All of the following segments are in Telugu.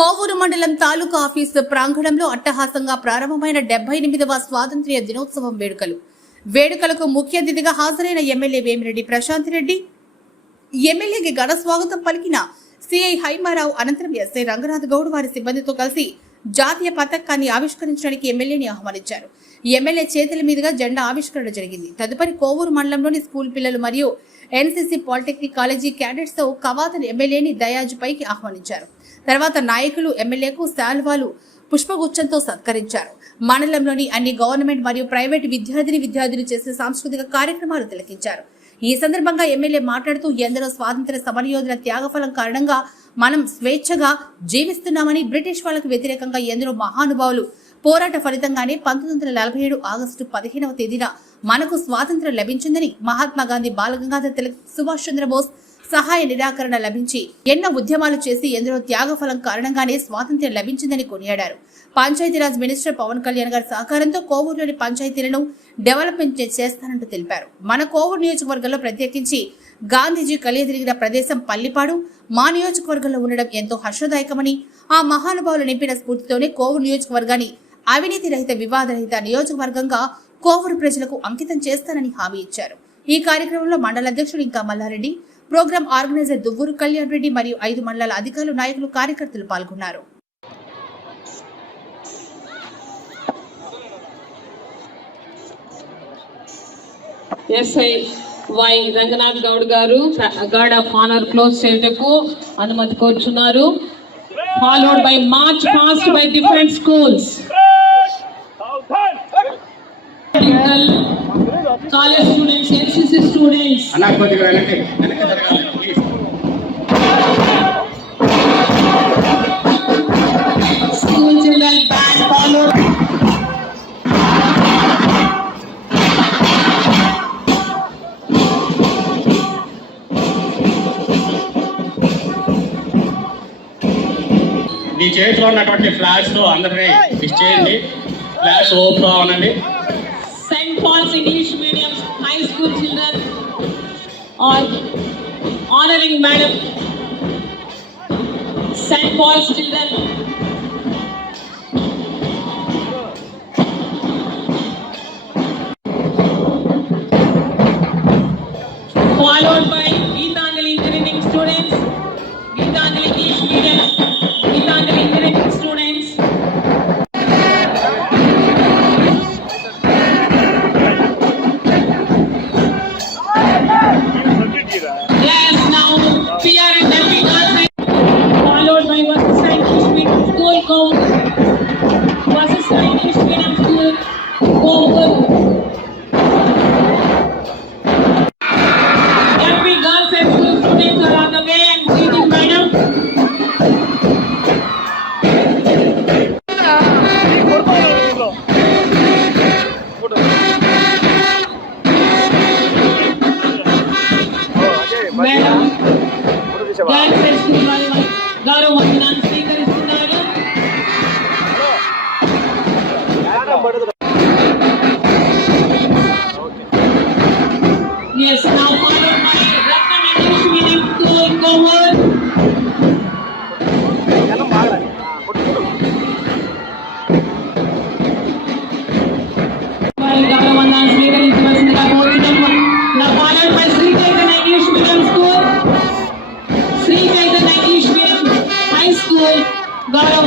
కోవూరు మండలం తాలూకా ఆఫీసు ప్రాంగణంలో అట్టహాసంగా ప్రారంభమైన 78వ స్వాతంత్ర్య దినోత్సవం వేడుకలకు ముఖ్య అతిథిగా హాజరైన ఎమ్మెల్యే వేమిరెడ్డి ప్రశాంత్ రెడ్డి, ఎమ్మెల్యేకి ఘన స్వాగతం పలికిన సిఐ హైమారావు అనంతరం ఎస్ఐ రంగనాథ్ గౌడ్ వారి సిబ్బందితో కలిసి జాతీయ పతాకాన్ని ఆవిష్కరించడానికి ఎమ్మెల్యేని ఆహ్వానించారు. ఎమ్మెల్యే చేతుల మీదుగా జెండా ఆవిష్కరణ జరిగింది. తదుపరి కోవూరు మండలంలోని స్కూల్ పిల్లలు మరియు ఎన్సీసీ పాలిటెక్నిక్ కాలేజీ క్యాడెట్స్ తో కవాతను ఎమ్మెల్యేని దయాజు పైకి ఆహ్వానించారు. తర్వాత నాయకులు ఎమ్మెల్యేకు శాల్వాలు పుష్పగుచ్చంతో సత్కరించారు. మండలంలోని అన్ని గవర్నమెంట్ మరియు ప్రైవేట్ విద్యార్థులు చేసే సాంస్కృతిక కార్యక్రమాలు తిలకించారు. ఈ సందర్భంగా ఎమ్మెల్యే మాట్లాడుతూ ఎందరో స్వాతంత్ర సమరయోధుల త్యాగఫలం కారణంగా మనం స్వేచ్ఛగా జీవిస్తున్నామని, బ్రిటిష్ వాళ్లకు వ్యతిరేకంగా ఎందరో మహానుభావులు పోరాట ఫలితంగానే 1947 ఆగస్టు 15వ తేదీన మనకు స్వాతంత్ర్యం లభించిందని, మహాత్మా గాంధీ, బాలగంగాధర్ తిలక్, సుభాష్ చంద్రబోస్ సహాయ నిరాకరణ లభించి ఎన్నో ఉద్యమాలు చేసి ఎందరో త్యాగఫలం కారణంగానే స్వాతంత్ర్యం లభించిందని కొనియాడారు. పంచాయతీరాజ్ మినిస్టర్ పవన్ కళ్యాణ్ గారి సహకారంతో కోవూరులోని పంచాయతీలను డెవలప్మెంట్ చేస్తానంటూ తెలిపారు. మన కోవూరు నియోజకవర్గంలో ప్రత్యేకించి గాంధీజీ కలియదిరిగిన ప్రదేశం పల్లిపాడు మా నియోజకవర్గంలో ఉండడం ఎంతో హర్షదాయకమని, ఆ మహానుభావులు నింపిన స్ఫూర్తితోనే కోవూరు నియోజకవర్గాన్ని అవినీతి రహిత, వివాదరహిత నియోజకవర్గంగా కోవూరు ప్రజలకు అంకితం చేస్తానని హామీ ఇచ్చారు. ఈ కార్యక్రమంలో మండల అధ్యక్షుడు ఇంకా మల్లారెడ్డి, ప్రోగ్రాం ఆర్గనైజర్ దువ్వూరు కళ్యాణ్ రెడ్డి మరియు 5 మండలాల అధికారులు, నాయకులు, కార్యకర్తలు పాల్గొన్నారు. ఎస్ఐ వై రంగనాథ్ గౌడ్ గారు గార్డ్ ఆఫ్ ఆనర్ క్లోజ్ చేయటకు అనుమతి కోరుచున్నారు. Followed by march past by different schools. College students, NCC students. School children band followed. మీ చేతిలో ఉన్నటువంటి ఫ్లాష్ తో అందరినీ విష్ చేయండి. ఫ్లాష్ ఓపెన్ అవునండి. Saint Paul's English medium high school children are honouring madam Saint Paul's children. Followed by Geetanjali engineering students, Geetanjali English medium, Geetanjali engineering students. Yes, now PR and every girls. Followed by Vasishtha English medium school, Kovoor. Vasishtha English medium school, Kovoor. గౌరవ వందనాన్ని స్వీకరిస్తున్నారు. Yes, now followed by Ratnam English Medium School, Kovoor. గౌరవ వందనాన్ని స్వీకరించవలసిందిగా కోరుతున్నాము. Now followed by Sri Chaitanya English Medium School, Sri Chaitanya English Medium High School, గౌరవ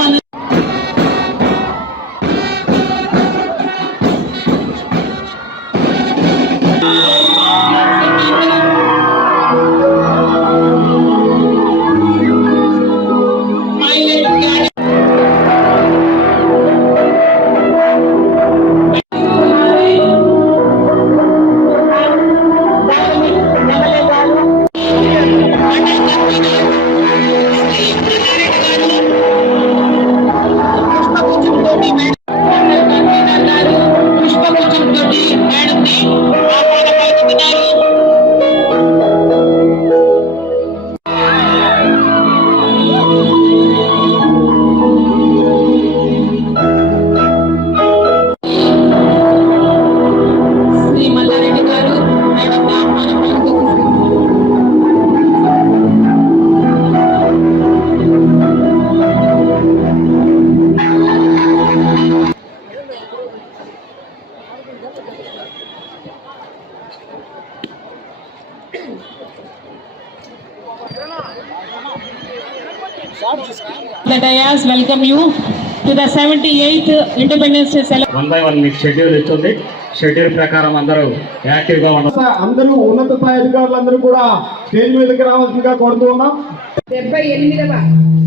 The Dayas welcome you to the 78th Independence Day celebration. 1 by 1 మీకు షెడ్యూల్ ఇస్తుంది. షెడ్యూల్ ప్రకారం అందరూ యాక్టివ్గా ఉండాలి. అందరూ ఉన్నత స్థాయి అధికారులందరూ కూడా స్టేజ్ మీదకి రావాల్సిందిగా కోరుతూ ఉన్నాం. 78వ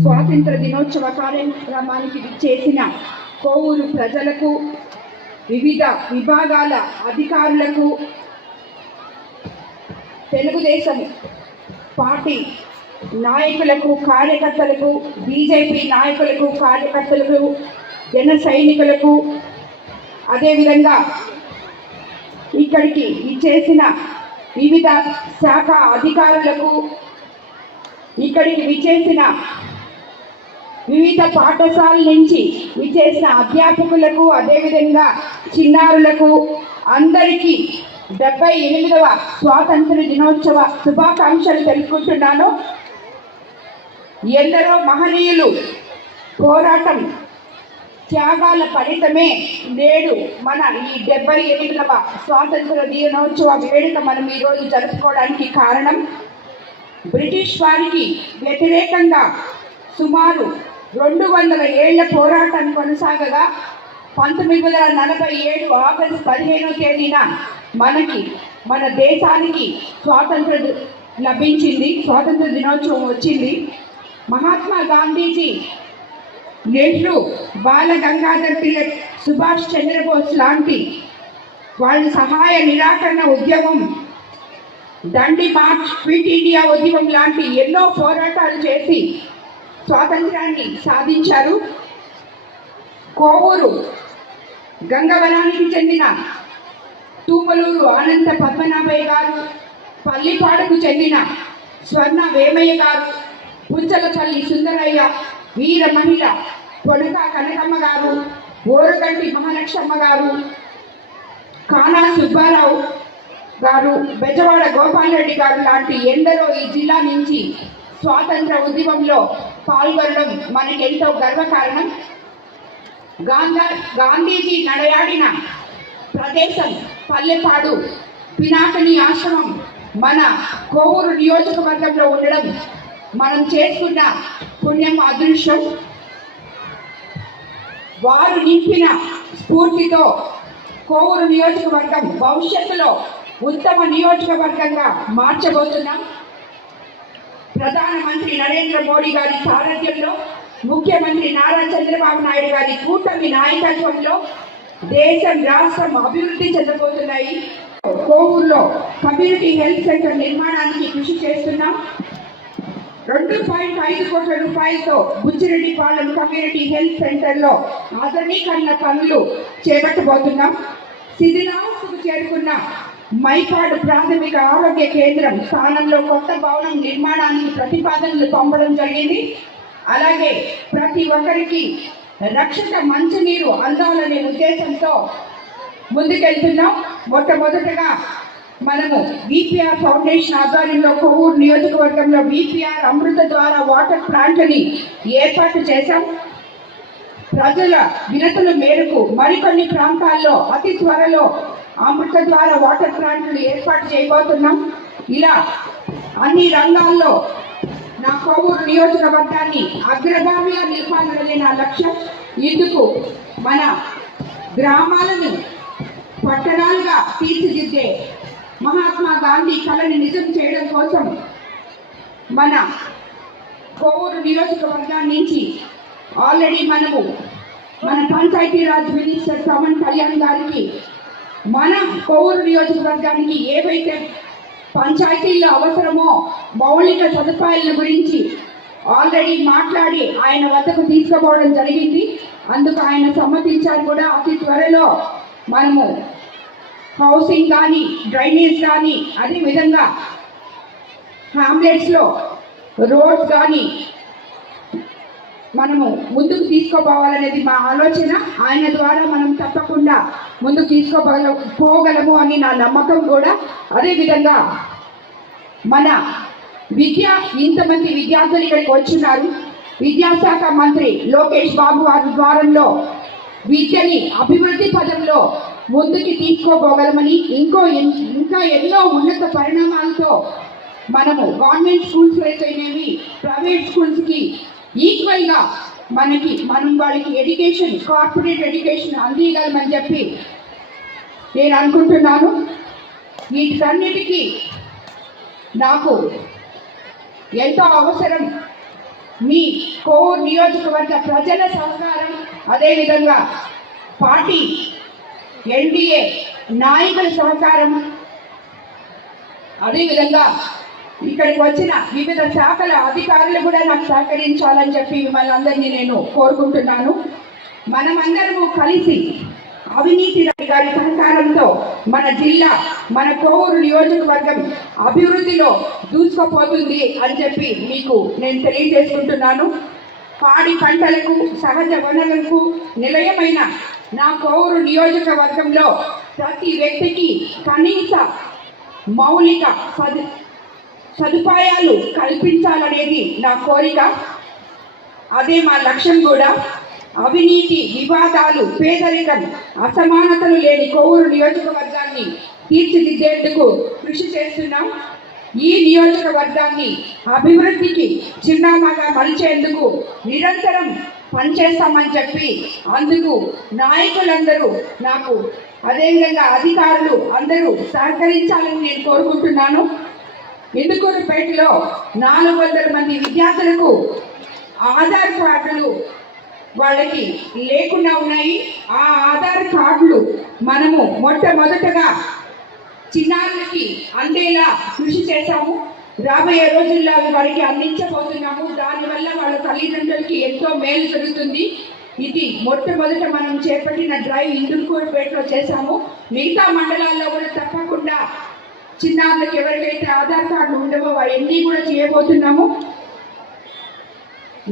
స్వాతంత్ర దినోత్సవ కార్యక్రమానికి చేసిన కోవూరు ప్రజలకు, వివిధ విభాగాల అధికారులకు, తెలుగుదేశం పార్టీ నాయకులకు, కార్యకర్తలకు, బీజేపీ నాయకులకు, కార్యకర్తలకు, జన సైనికులకు, అదేవిధంగా ఇక్కడికి విచ్చేసిన వివిధ శాఖ అధికారులకు, ఇక్కడికి విచ్చేసిన వివిధ పాఠశాల నుంచి విచ్చేసిన అధ్యాపకులకు, అదేవిధంగా చిన్నారులకు అందరికీ 78వ స్వాతంత్ర దినోత్సవ శుభాకాంక్షలు తెలుపుకుంటున్నాను. ఎందరో మహనీయులు పోరాటం త్యాగాల ఫలితమే నేడు మన ఈ 78వ స్వాతంత్ర దినోత్సవ వేడుక మనం ఈరోజు జరుపుకోవడానికి కారణం, బ్రిటిష్ వారికి వ్యతిరేకంగా సుమారు 200 ఏళ్ల పోరాటం కొనసాగగా 1947 ఆగస్టు 15వ తేదీన మన దేశానికి స్వాతంత్రం లభించింది, స్వాతంత్ర దినోత్సవం వచ్చింది. మహాత్మా గాంధీజీ, నెహ్రూ, బాల గంగాధర్ తిలక్, సుభాష్ చంద్రబోస్ లాంటి వాళ్ళ సహాయ నిరాకరణ ఉద్యమం, దండి మార్చ్, క్విట్ ఇండియా ఉద్యమం లాంటి ఎన్నో పోరాటాలు చేసి స్వాతంత్రాన్ని సాధించారు. కోవూరు గంగవరానికి చెందిన తూమలూరు అనంత పద్మనాభయ్య గారు, పల్లిపాడుకు చెందిన స్వర్ణ వేమయ్య గారు, పుచ్చలపల్లి సుందరయ్య, వీర మహిళ పొడక కనకమ్మ గారు, ఓరగంటి మహాలక్ష్మ గారు, కానా సుబ్బారావు గారు, బెజవాడ గోపాలరెడ్డి గారు లాంటి ఎందరో ఈ జిల్లా నుంచి స్వాతంత్ర ఉద్యమంలో పాల్గొనడం మనకెంతో గర్వకారణం. గాంధీజీ నడయాడిన ప్రదేశం పల్లెపాడు పినాకని ఆశ్రమం మన కోవూరు నియోజకవర్గంలో ఉండడం మనం చేసుకున్న పుణ్యం, అదృష్టం. వారు నింపిన స్ఫూర్తితో కోవూరు నియోజకవర్గం భవిష్యత్తులో ఉత్తమ నియోజకవర్గంగా మార్చబోతున్నాం. ప్రధానమంత్రి నరేంద్ర మోడీ గారి సారథ్యంలో, ముఖ్యమంత్రి నారా చంద్రబాబు నాయుడు గారి కూటమి నాయకత్వంలో దేశం, రాష్ట్రం అభివృద్ధి చెందబోతున్నాయి. కోవూరులో కమ్యూనిటీ హెల్త్ సెంటర్ నిర్మాణానికి కృషి చేస్తున్నాం. 2.5 కోట్ల రూపాయలతో బుచ్చిరెడ్డిపాలెం కమ్యూనిటీ హెల్త్ సెంటర్లో ఆధునీకరణ పనులు చేపట్టబోతున్నాం. శిథిలావస్థకు చేరుకున్న మైపాడు ప్రాథమిక ఆరోగ్య కేంద్రం స్థానంలో కొత్త భవనం నిర్మాణానికి ప్రతిపాదనలు పంపడం జరిగింది. అలాగే ప్రతి ఒక్కరికి రక్షక మంచినీరు అందాలనే ఉద్దేశంతో ముందుకెళ్తున్నాం. మొట్టమొదటగా మనము విపిఆర్ ఫౌండేషన్ ఆధ్వర్యంలో కోవూరు నియోజకవర్గంలో విపిఆర్ అమృత ద్వారా వాటర్ ప్లాంట్ని ఏర్పాటు చేశాం. ప్రజల వినతుల మేరకు మరికొన్ని ప్రాంతాల్లో అతి త్వరలో అమృత ద్వారా వాటర్ ప్లాంట్లు ఏర్పాటు చేయబోతున్నాం. ఇలా అన్ని రంగాల్లో నా కోవూరు నియోజకవర్గాన్ని అగ్రగామిగా నిలపాలన్నది నా లక్ష్యం. ఇందుకు మన గ్రామాలను పట్టణాలుగా తీర్చిదిద్దే మహాత్మా గాంధీ కళని నిజం చేయడం కోసం మన కోవూరు నియోజకవర్గం నుంచి ఆల్రెడీ మనము మన పంచాయతీరాజ్ మినిస్టర్ పవన్ కళ్యాణ్ గారికి మన కోవూరు నియోజకవర్గానికి ఏవైతే పంచాయతీల్లో అవసరమో మౌలిక సదుపాయాల గురించి ఆల్రెడీ మాట్లాడి ఆయన వద్దకు తీసుకుపోవడం జరిగింది. అందుకు ఆయన సమ్మతించారు కూడా. అతి త్వరలో మనము హౌసింగ్ కానీ, డ్రైనేజ్ కానీ, అదేవిధంగా హ్యామ్లెట్స్లో రోడ్స్ కానీ మనము ముందుకు తీసుకోపోవాలనేది మా ఆలోచన. ఆయన ద్వారా మనం తప్పకుండా ముందుకు పోగలము అని నా నమ్మకం కూడా. అదేవిధంగా మన ఇంతమంది విద్యార్థులు ఇక్కడికి వచ్చున్నారు. విద్యాశాఖ మంత్రి లోకేష్ బాబు వారి ద్వారంలో విద్యని అభివృద్ధి పదంలో ముందుకు తీసుకోపోగలమని, ఇంకా ఎన్నో ఉన్నత పరిణామాలతో మనము గవర్నమెంట్ స్కూల్స్ అయితేనేవి ప్రైవేట్ స్కూల్స్కి ఈక్వల్గా మనం వాళ్ళకి ఎడ్యుకేషన్, కార్పొరేట్ ఎడ్యుకేషన్ అందియగలమని చెప్పి నేను అనుకుంటున్నాను. వీటన్నిటికీ నాకు ఎంతో అవసరం మీ కోవూరు నియోజకవర్గ ప్రజల సహకారం, అదేవిధంగా పార్టీ ఎన్డీఏ నాయకుల సహకారం, అదేవిధంగా ఇక్కడికి వచ్చిన వివిధ శాఖల అధికారులు కూడా నాకు సహకరించాలని చెప్పి మిమ్మల్ని అందరినీ నేను కోరుకుంటున్నాను. మనమందరము కలిసి అవినీతి రెడ్డి గారి సహకారంతో మన జిల్లా, మన కోవూరు నియోజకవర్గం అభివృద్ధిలో దూసుకుపోతుంది అని చెప్పి మీకు నేను తెలియజేసుకుంటున్నాను. పాడి పంటలకు, సహజ వనరులకు నిలయమైన నా కోవూరు నియోజకవర్గంలో ప్రతి వ్యక్తికి కనీస మౌలిక సదుపాయాలు కల్పించాలనేది నా కోరిక. అదే మా లక్ష్యం కూడా. అవినీతి, వివాదాలు, పేదరికం, అసమానతలు లేని కోవూరు నియోజకవర్గాన్ని తీర్చిదిద్దేందుకు కృషి చేస్తున్నాం. ఈ నియోజకవర్గాన్ని అభివృద్ధికి చిరునామాగా మలిచేందుకు నిరంతరం పనిచేస్తామని చెప్పి అందుకు నాయకులందరూ నాకు, అదేవిధంగా అధికారులు అందరూ సహకరించాలని నేను కోరుకుంటున్నాను. ఇందుకూరుపేటలో 400 మంది విద్యార్థులకు ఆధార్ కార్డులు వాళ్ళకి లేకుండా ఉన్నాయి. ఆ ఆధార్ కార్డులు మనము మొట్టమొదటగా చిన్నారులకి అందేలా కృషి చేశాము. రాబోయే రోజుల్లో వారికి అందించబోతున్నాము. దానివల్ల వాళ్ళ తల్లిదండ్రులకి ఎంతో మేలు జరుగుతుంది. ఇది మొట్టమొదట మనం చేపట్టిన డ్రైవ్ ఇందుకూరుపేటలో చేశాము. మిగతా మండలాల్లో కూడా తప్పకుండా చిన్నారులకు ఎవరికైతే ఆధార్ కార్డులు ఉండవో అవన్నీ కూడా చేయబోతున్నాము.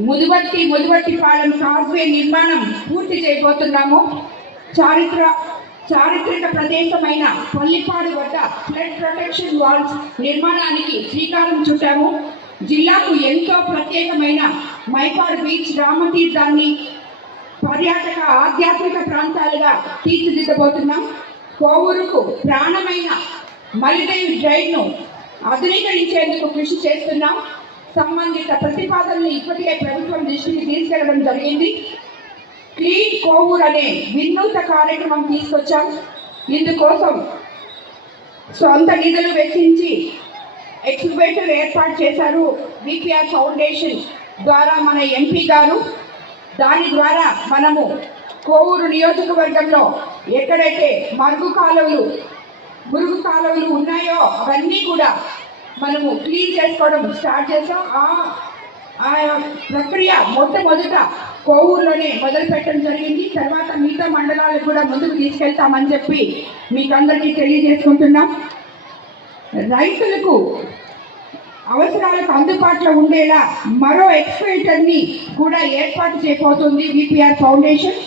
ముదివర్తిపాలెం కాజ్వే నిర్మాణం పూర్తి చేయబోతున్నాము. చారిత్రక ప్రదేశమైన పల్లిపాడు వద్ద ఫ్లడ్ ప్రొటెక్షన్ వాల్స్ నిర్మాణానికి శ్రీకారం చుట్టాము. జిల్లాకు ఎంతో ప్రత్యేకమైన మైపాడు బీచ్, రామతీర్థాన్ని పర్యాటక ఆధ్యాత్మిక ప్రాంతాలుగా తీర్చిదిద్దబోతున్నాం. కోవూరుకు ప్రాణమైన మలిదేవి డ్రైవ్ను ఆధునీకరించేందుకు కృషి చేస్తున్నాం. సంబంధిత ప్రతిపాదనలు ఇప్పటికే ప్రభుత్వం దృష్టికి తీసుకెళ్లడం జరిగింది. క్లీన్ కోవూర్ అనే వినూత్న కార్యక్రమం తీసుకొచ్చాం. ఇందుకోసం సొంత నిధులు వెచ్చించి ఎక్స్కవేటర్ ఏర్పాటు చేశారు విపిఆర్ ఫౌండేషన్ ద్వారా మన ఎంపీ గారు. దాని ద్వారా మనము కోవూరు నియోజకవర్గంలో ఎక్కడైతే మురుగు కాలువలు ఉన్నాయో అవన్నీ కూడా మనము క్లీన్ చేసుకోవడం స్టార్ట్ చేసాం. ఆ ప్రక్రియ మొట్టమొదట కోవూరులోనే మొదలు పెట్టడం జరిగింది. తర్వాత మిగతా మండలాలకు కూడా ముందుకు తీసుకెళ్తామని చెప్పి మీకు అందరికీ తెలియజేసుకుంటున్నాం. రైతులకు అవసరాలకు అందుబాటులో ఉండేలా మరో ఎక్స్కవేటర్ని కూడా ఏర్పాటు చేయబోతుంది విపిఆర్ ఫౌండేషన్.